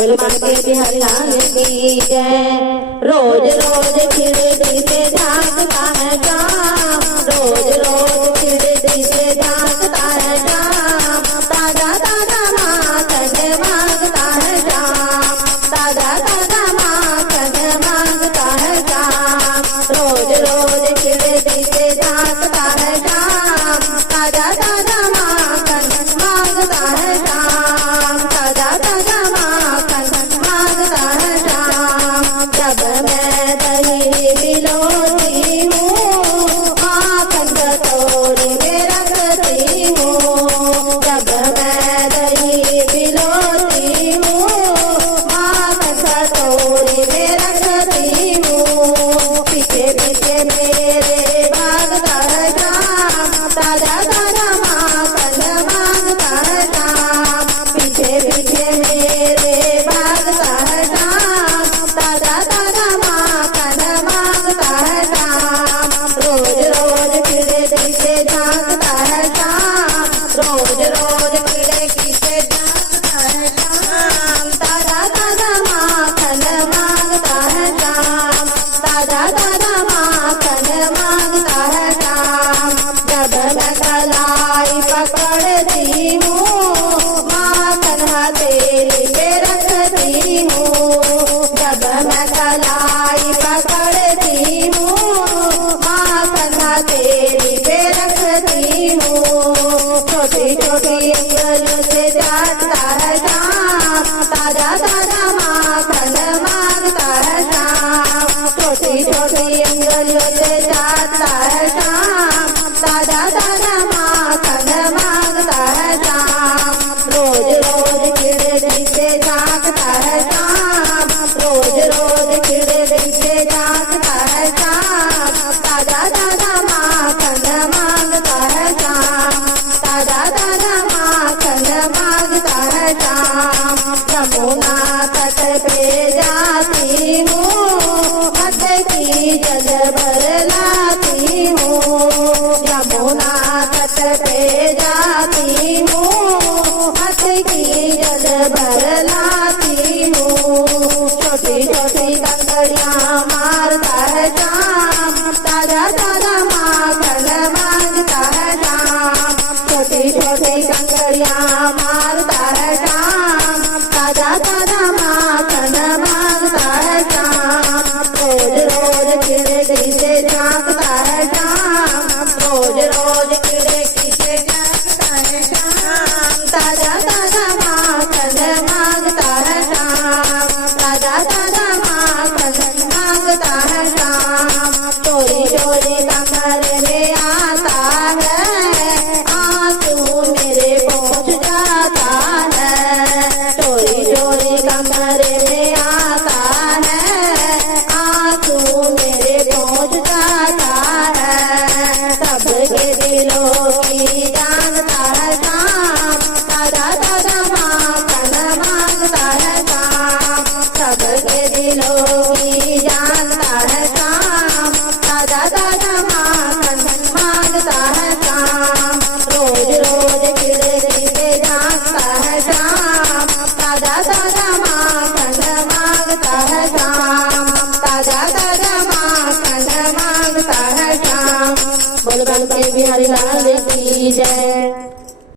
मांगे बिहार की जय। रोज रोज खिड़की से झांकता है शाम, रोज रोज खिड़की से झांकता है शाम। ताजा ताजा माखन मांगता है शाम, ताजा ताजा माखन मांगता है शाम। रोज रोज खिड़की से झांकता है शाम, ताजा ताजा माखन मांगता है शाम, ताजा ताजा माखन मांगता है शाम। जब मैं दही पिलोती हूँ माखन कटोरी में रखती हूँ। जब मैं दही पिलोती हूँ माखन कटोरी में रखती हूँ। पीछे पीछे मेरे भागता है शाम, ताजा ताजा माखन मांगता है शाम। पीछे पीछे मेरे भागता है शाम, ताजा ताजा माखन मांगता है शाम। रोज रोज खिड़की से झांकता है शाम, रोज रोज खिड़की से झांकता है शाम। ताजा ताजा माखन मांगता है शाम, ताजा ताजा माखन मांगता है शाम। जब मैं कलाई पकड़ती हूँ माखन हथेली पे रखती हूँ। जब मैं कलाई पकड़ती हूँ माखन हथेली पे रखती हूँ। छोटी छोटी उंगलियों से चाटता है शाम, ताजा ताजा माखन मांगता है शाम। छोटी छोटी उंगलियों से चाटता है शाम, ताजा ताजा माखन मांगता है शाम। रोज रोज खिड़की से झांकता है शाम, रोज रोज खिड़की से झांकता है शाम। ताजा ताजा माखन मांगता है शाम, ताजा ताजा माखन मांगता है शाम। यमुना